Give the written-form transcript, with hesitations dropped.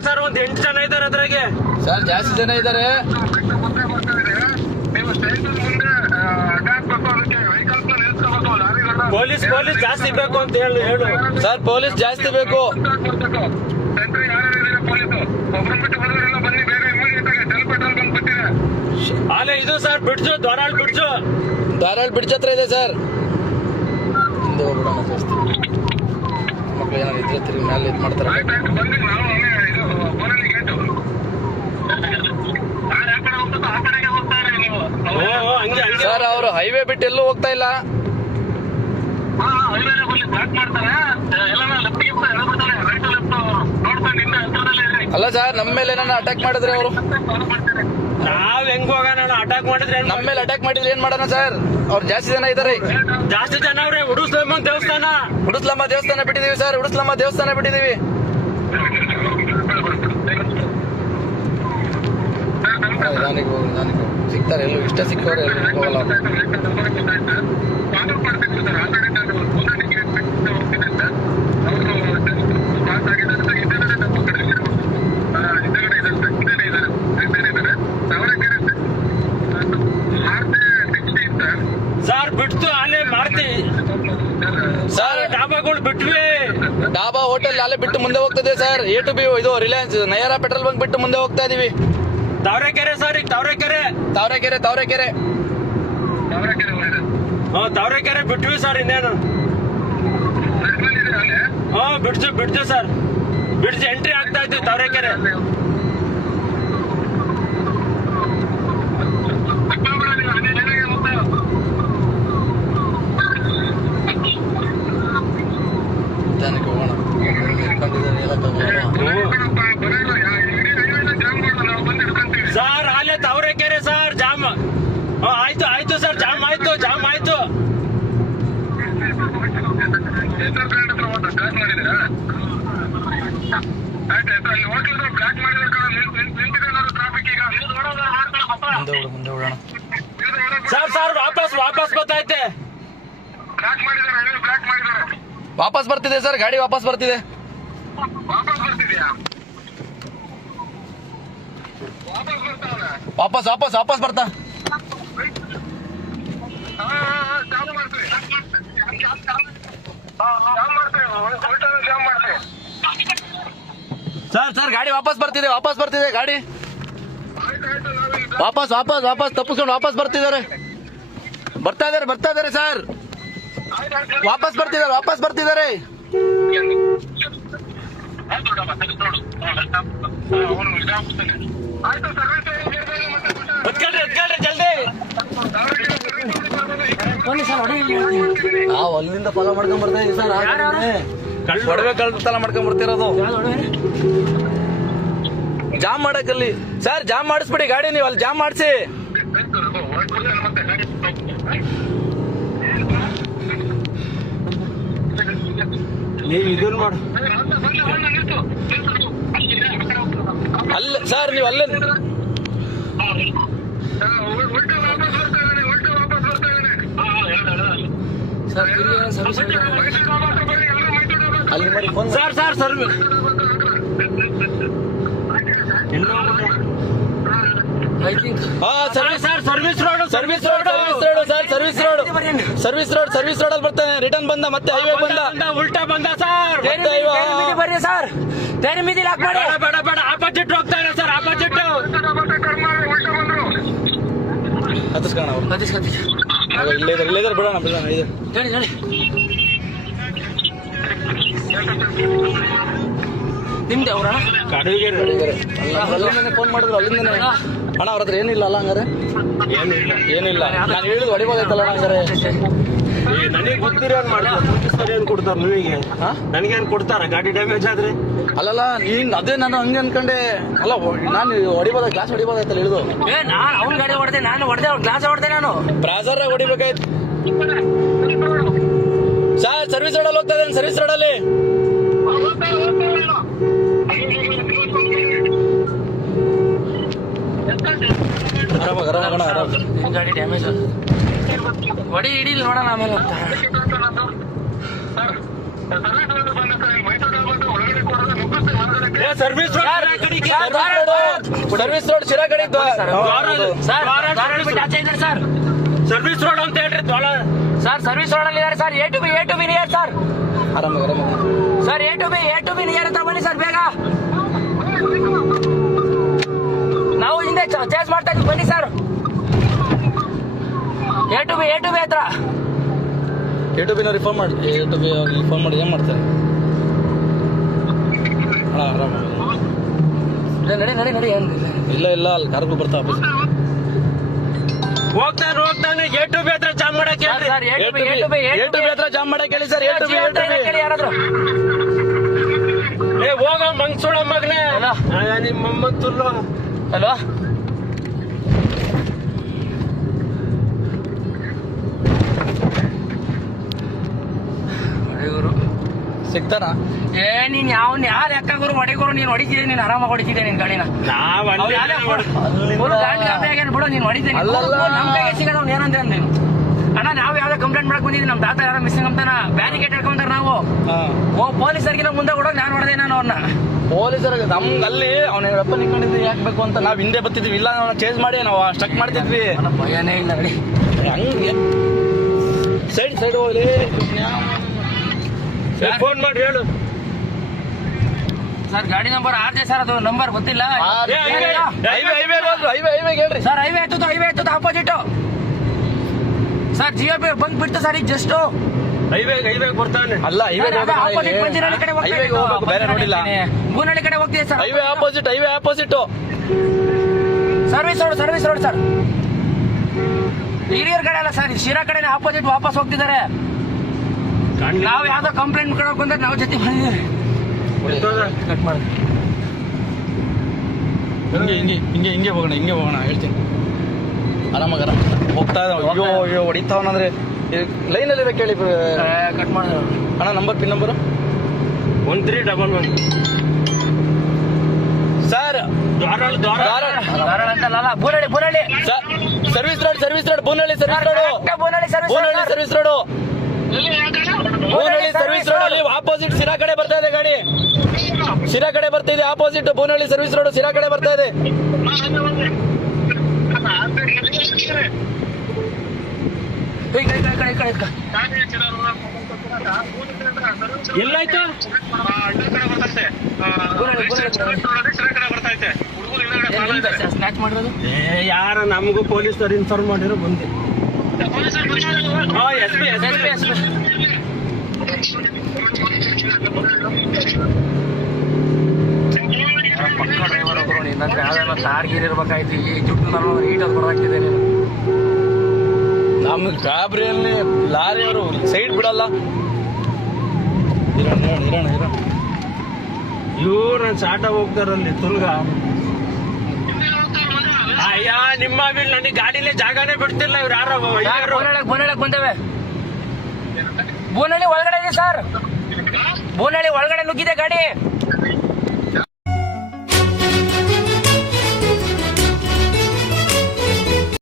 ಇರ್ಬೇಕು ಸರ್. ಒಂದ್ 8 ಜನ ಇದಾರೆ ಅದ್ರಾಗೆ ಸರ್. ಜಾಸ್ತಿ ಜನ ಇದ್ದಾರೆ. ಪೊಲೀಸ್ ಜಾಸ್ತಿ ಬೇಕು ಅಂತ ಹೇಳು ಸರ್. ಪೊಲೀಸ್ ಜಾಸ್ತಿ ಬೇಕು. ಅಲ್ಲೇ ಇದು ಸರ್ ಬಿಡ್ಸು, ಧಾರಾಳ್ ಬ್ರಿಡ್ಜ್ ಹತ್ರ ಇದೆ ಸರ್. ಹಿಂದೆ ಹೋಗ್ಬಿಡೋಣ ಜಾಸ್ತಿ. ಮಕ್ಳು ಏನಾದ್ರು ಇದ್ರೆ ತಿರುಗಿ ಮೇಲೆ ಇದು ಮಾಡ್ತಾರೆ. ಸರ್ ಅವರು ಹೈವೇ ಬಿಟ್ಟು ಎಲ್ಲೂ ಹೋಗ್ತಾ ಇಲ್ಲ. ಅಲ್ಲ ಸರ್, ನಮ್ಮ ಮೇಲೆ ಏನಾರ ಅಟ್ಯಾಕ್ ಮಾಡಿದ್ರೆ ಅವರು, ನಾವ್ ಹೆಂಗ್ ಹೋಗೋಣ? ಅಟ್ಯಾಕ್ ಮಾಡಿದ್ರೆ ನಮ್ಮ ಮೇಲೆ ಅಟ್ಯಾಕ್ ಮಾಡಿದ್ರೆ ಏನ್ ಮಾಡೋಣ ಸರ್? ಅವ್ರು ಜಾಸ್ತಿ ಜನ ಇದಾರೆ. ಜಾಸ್ತಿ ಜನ ಅವ್ರೆ. ಉಡುಸ್ಲಮ್ಮ ದೇವಸ್ಥಾನ ಬಿಟ್ಟಿದೀವಿ ಸರ್. ಉಡುಸ್ಲಮ್ಮ ದೇವಸ್ಥಾನ ಬಿಟ್ಟಿದೀವಿ. ನಿಧಾನಿಗೆ ಸಿಗ್ತಾರೆ. ಎಲ್ಲೂ ಇಷ್ಟ ಸಿಕ್ಕವ್ರೆ ಎಲ್ಲೂ ಹೋಗಲ್ಲ. ಸರ್ ಬಿಡ್ತು ಅಲ್ಲೇ ಮಾಡ್ತೀವಿ ಸರ್. ಡಾಬಾಗಳು ಬಿಟ್ವಿ. ಡಾಬಾ ಹೋಟೆಲ್ ಅಲ್ಲೇ ಬಿಟ್ಟು ಮುಂದೆ ಹೋಗ್ತದೆ ಸರ್. ಎ ಟು ಬಿ ಇದು ರಿಲಯನ್ಸ್ ನಯಾರ ಪೆಟ್ರೋಲ್ ಬಂಕ್ ಬಿಟ್ಟು ಮುಂದೆ ಹೋಗ್ತಾ ಇದೀವಿ. ತಾವರೆಕೆರೆ ಸರ್. ಈಗ ತಾವರೆಕೆರೆ ತಾವರೆಕೆರೆ ಬಿಟ್ವಿ ಸರ್. ಇನ್ನೇನು ಬಿಡ್ತು ಸರ್. ಬಿಡ್ಸಿ ಎಂಟ್ರಿ ಆಗ್ತಾ ಇದ್ವಿ ತಾವರೆಕೆರೆ. ಸರ್ ಅಲ್ಲೇ ತಾವರೆಕೆರೆ ಸರ್ ಜಾಮ್. ಆಯ್ತು ಸರ್. ಜಾಮ್ ಆಯ್ತು. ಸರ್ ವಾಪಸ್ ಬರ್ತೈತೆ. ವಾಪಸ್ ಬರ್ತಿದೆ ಸರ್. ಗಾಡಿ ವಾಪಸ್ ಬರ್ತಿದೆ. ವಾಪಸ್ ಬರ್ತಾ. ಸರ್ ಗಾಡಿ ವಾಪಸ್ ಬರ್ತಿದೆ ಗಾಡಿ. ವಾಪಸ್ ತಪ್ಪಿಸ್ಕೊಂಡು ವಾಪಸ್ ಬರ್ತಾ ಇದಾರೆ ಸರ್. ವಾಪಸ್ ಬರ್ತಿದ್ದಾರೆ. ಜಲ್ದಿ ನಾವು ಅಲ್ಲಿಂದ ಫಾಲೋ ಮಾಡ್ಕೊಂಡ್ ಬರ್ತಾ ಇದೀವಿ ಸರ್. ಒಡವೆ ಕಳ್ತನ ಮಾಡ್ಕೊಂಡ್ ಬರ್ತಿರೋದು. ಜಾಮ್ ಮಾಡಕ್ಕಲ್ಲಿ ಸರ್. ಜಾಮ್ ಮಾಡಿಸ್ಬಿಡಿ ಗಾಡಿ. ನೀವು ಅಲ್ಲಿ ಜಾಮ್ ಮಾಡಿಸಿ. ನೀವು ಇದನ್ನ ಮಾಡು ಅಲ್ಲ ಸರ್. ನೀವು ಅಲ್ಲೇ ಅಲ್ಲಿ ಸರ್ ಸರ್ವಿಸ್ ಸರ್ವಿಸ್ ರೋಡ್ ಬರ್ತಾನೆ. ರಿಟರ್ನ್ ಬಂದ ಮತ್ತೆ ಹೈವೇ ಬಂದ. ಉಲ್ಟಾ ಬಂದ ಸರ್. ಬರ್ರಿ ಸರ್. ಬೇರೆ ಮಿದಿ ಲಾಕ್ ಮಾಡಿ. ಬೇಡ ಆಪೋಸಿಟ್ ಹೋಗ್ತಾನೆ ಸರ್. ಆಪೋಸಿಟ್ ಹತ್ತಿಸ್ಕೋಣ. ಇಲ್ಲೇ ಬಿಡೋಣ. ನಿಮ್ದೆ ಅವ್ರ ಅಲ್ಲಿಂದನೇ ಫೋನ್ ಮಾಡಿದ್ರು. ಅಲ್ಲಿಂದನೇ ಅಣ್ಣ ಅವ್ರ ಹತ್ರ ಏನಿಲ್ಲ ಅಲ್ಲ ಹಂಗಾರೆ? ಏನಿಲ್ಲ. ನಾನು ಹೇಳಿದ್ ಹೊಡಿಬೋದಾಯ್ತಲ್ಲ ಹಂಗಾರೆ. ನನಗೆ ಗೊತ್ತಿರೋ ಮಾಡ್ತಾರೆ. ಏನ್ ಕೊಡ್ತಾರ ನಿಮಗೆ? ನನಗೇನ್ ಕೊಡ್ತಾರ ಗಾಡಿ ಡ್ಯಾಮೇಜ್ ಆದ್ರೆ? ಅಲ್ಲಲ್ಲ ನೀನ್ ಅದೇ ನಾನು ಹಂಗೆ ಅನ್ಕೊಂಡೆ. ಅಲ್ಲ ನಾನು ಹೊಡಿಬೋದ ಗ್ಲಾಸ್ ಹೊಡಿಬೋದಾಯ್ತಲ್ಲ ಹಿಡಿದು. ನಾನು ಅವ್ನ ಗಾಡಿ ಹೊಡೆದೆ. ನಾನು ಹೊಡೆದೆ ಗ್ಲಾಸ್ ಹೊಡೆದೆ. ನಾನು ಬ್ರಾಸರ್ ಹೊಡಿಬೇಕಾಯ್ತು ಸರ್. ಸರ್ವಿಸ್ ರೋಡಲ್ಲಿ ಹೋಗ್ತಾ ಇದ್ದೇನೆ. ಸರ್ವಿಸ್ ರೋಡಲ್ಲಿ ಗಾಡಿ ಡ್ಯಾಮೇಜ್ ಹೊಡಿ ಹಿಡಿಲ್ ನೋಡೋಣ ಆಮೇಲೆ. ಸರ್ವಿಸ್ ಸರ್ವಿಸ್ ರೋಡ್ ಶಿರಾ ಕಡೆ ಇದ್ದು. ಸರ್ ಧಾರವಾಡ ಬಿಟ್ಟು ಆಚೆ ಇದ್ದಾರೆ ಸರ್. ಸರ್ವಿಸ್ ರೋಡ್ ಅಂತ ಹೇಳ್ರಿ ದ್ವಾಳ. ಸರ್ ಸರ್ವಿಸ್ ರೋಡ್ ಅಲ್ಲಿ ಇದ್ದಾರೆ sir. A to B near sir. ಆರಾಮಾಗಿ sir A to B near ಹತ್ರ ಬನ್ನಿ ಸರ್ ಬೇಗ. ನಾವು ಹಿಂದೆ ಚೇಸ್ ಮಾಡ್ತಾ ಇದ್ವಿ ಬನ್ನಿ ಸರ್. ಎ ಟು ಬಿ ಹತ್ರ. ಎ ಟು ಬಿನ ರಿಫಾರ್ಮ್ ಮಾಡಿ. ಎ ಟು ಬಿ ರಿಫಾರ್ಮ್ ಮಾಡಿ ಏನ್ ಮಾಡ್ತಾರೆ? ಆರಾಮಾಗಿ ನಡಿ ಇಲ್ಲ ಅಲ್ಲಿ ಕಾರ್ಗಳು ಬರ್ತಾ ಆಫೀಸ್ ಹೋಗ್ತಾನೆ ಎ ಟು ಬಿ ಹತ್ರ ಜಾಮ್ ಮಾಡಕ್ ಹೇಳ್ರಿ. ಸರ್ ಎ ಟು ಬಿ ಹತ್ರ ಜಾಮ್ ಮಾಡಕ್ಕೆ ಹೇಳಿ ಸರ್. ಎ ಟು ಬಿ ಯಾರಾದ್ರು ಹೋಗ ಮಂಗ್ಸೋಳ ಮಗನೇ. ಹಲೋ. ನಿಮ್ಮ ಮೊಮ್ಮಗ್ ತುಲ್ಲು. ಹಲೋ ಸಿಗ್ತಾನ? ನೀನ್ ಯಾವ ಲೆಕ್ಕ ಗುರು ಹೊಡಿಗುರು ನೀನ್ ಹೊಡಿತಿದ್ದೆ. ನೀನ್ ಆರಾಮಾಗಿ ಹೊಡಿತಿದ್ದೆ ನಿನ್ ಗಾಡಿನ. ನಾವ್ ಅಲ್ಲಿ ಗಾಡಿ ಗಾಬರಿ ಆಗ್ಯಾನ ಬಿಡು. ನೀನ್ ಹೊಡಿತೀನಿ ನಮ್ ಕೈಗೆ ಸಿಗೋದವ್ನು ಏನಂದ್ರೆ ನೀನು ಅಣ್ಣ. ನಾವ್ ಯಾವ್ದೋ ಕಂಪ್ಲೇಂಟ್ ಮಾಡಕ್ ಬಂದಿದ್ವಿ. ನಮ್ ತಾತ ಯಾರೋ ಮಿಸ್ಸಿಂಗ್ ಅಂತಾನ ಬ್ಯಾರಿಕೇಡ್ ಹೇಳ್ಕೊಂತಾರ. ನಾವು ಪೊಲೀಸರಿಗಿನ ಮುಂದೆ ಕೂಡ ನಾನ್ ಹೊಡೆದೆ. ನಾನು ಅವ್ರನ್ನ ಪೊಲೀಸರಿಗೆ ನಮ್ಗೆ ಅಲ್ಲಿ ಅವನ ವೆಪನ್ ನಿಂತ್ಕೊಂಡಿದ್ದು ಯಾಕಬೇಕು ಅಂತ ನಾವ್ ಹಿಂದೆ ಬರ್ತಿದ್ವಿ. ಇಲ್ಲ ನಾವು ಚೇಂಜ್ ಮಾಡಿ ನಾವು ಸ್ಟಕ್ ಮಾಡ್ತಿದ್ವಿ. ಭಯನೇ ಇಲ್ಲ ನಡಿ. ಹಂಗೆ ಸೈಡ್ ಹೋಗ್ಲಿ. ಫೋನ್ ಮಾಡಿ ಹೇಳು. ಸರ್ ಗಾಡಿ ನಂಬರ್ ಆರ್ಜೆ ಸರ್. ಅದು ನಂಬರ್ ಗೊತ್ತಿಲ್ಲ ಹೈವೇ ಹೇಳ್ರಿ ಸರ್. ಹೈವೇ ಎತ್ತುತ್ತು ಆಪೋಸಿಟ್ ಸರ್. ಜಿಒಪಿ ಬಂಕ್ ಬಿಡ್ತು ಸರ್ ಈಗ ಜಸ್ಟ್. ಹೈವೇ ಬರ್ತಾನೆ. ಅಲ್ಲ ಹೈವೇ ಆಪೋಸಿಟ್ ಬಂಜಿನಹಳ್ಳಿ ಕಡೆ ಹೋಗ್ಬೇಕು, ಬೇರೆ ನೋಡಿಲ್ಲ. ಬೂನಹಳ್ಳಿ ಕಡೆ ಹೋಗ್ತೀವಿ sir. Highway opposite service road sir. ಹಿರಿಯರ್ ಕಡೆ ಅಲ್ಲ ಸರ್, ಶಿರಾ ಕಡೆ ಆಪೋಸಿಟ್ ವಾಪಸ್ ಹೋಗ್ತಿದ್ದಾರೆ. ನಾವ್ ಯಾವ್ದೋ ಕಂಪ್ಲೇಂಟ್ ಕೊಡೋಕ್ ಬಂದ್ರೆ ನಾವು ಜೊತೆ ಬಂದಿದ್ದೀವಿ. ಕಟ್ ಮಾಡಿ ಹಿಂಗೆ ಹೋಗೋಣ ಹೇಳ್ತೀನಿ. ಆರಾಮಾಗಿ ಹೋಗ್ತಾ ಅಯ್ಯೋ ಹೊಡಿತಾವನಂದ್ರೆ ಲೈನಲ್ಲಿ ಬೇಕು ಹೇಳಿ. ಕಟ್ ಮಾಡಿದ್ರು ಅಣ್ಣ number pin number 1311 sir. Dharwad ಅಂತಲ್ಲ ಬೂನಹಳ್ಳಿ ಸರ್ವಿಸ್ ರೋಡ್ ಬೂನಹಳ್ಳಿ ಸರ್ವಿಸ್ ರೋಡ್ ಅಲ್ಲಿ ಆಪೋಸಿಟ್ ಶಿರಾ ಕಡೆ ಬರ್ತಾ ಇದೆ ಗಾಡಿ. ಶಿರಾ ಕಡೆ ಬರ್ತಾ ಇದೆ ಆಪೋಸಿಟ್. ಬೂನಹಳ್ಳಿ ಸರ್ವಿಸ್ ರೋಡ್ ಶಿರಾ ಕಡೆ ಬರ್ತಾ ಇದೆ. ಎಲ್ಲಾಯ್ತು? ಸ್ನ್ಯಾಚ್ ಮಾಡಿರೋದು ಯಾರ ನಮಗೂ ಪೊಲೀಸರು ಇನ್ಫಾರ್ಮ್ ಮಾಡಿರೋ ಬಂದೆ. ಪಕ್ಕ ಡ್ರೈವರ್ ಒಬ್ಬರು ನಿನ್ನಂದ್ರೆ ಯಾವ್ದಾರ ತಾರ್ಗೀರ್ ಇರ್ಬೇಕಾಯ್ತು. ಈ ಜುಟ್ಟು ನಾನು ಈಟಲ್ಲಿ ಕೊಡಾಕ್ತಿದ್ದೆ ನೀನು. ನಮ್ಗೆ ಗಾಬರಿಯಲ್ಲಿ ಲಾರಿ ಅವರು ಸೈಡ್ ಬಿಡಲ್ಲ. ಇರೋಣ ಇವ್ರು ಚಾಟ ಹೋಗ್ತಾರಲ್ಲಿ ತುಲ್ಗ. ಅಯ್ಯ ನಿಮ್ಮ ನನಗೆ ಗಾಡಿಲೇ ಜಾಗನೇ ಬಿಡ್ತಿಲ್ಲ ಇವ್ರು. ಯಾರು ಬೂನಹಳ್ಳಿ ಬಂದೇವೆ. ಬೂನಹಳ್ಳಿ ಒಳಗಡೆ ಇದೆ ಸರ್. ಬೂನಹಳ್ಳಿ ಒಳಗಡೆ ನುಗ್ಗಿದೆ ಗಾಡಿ.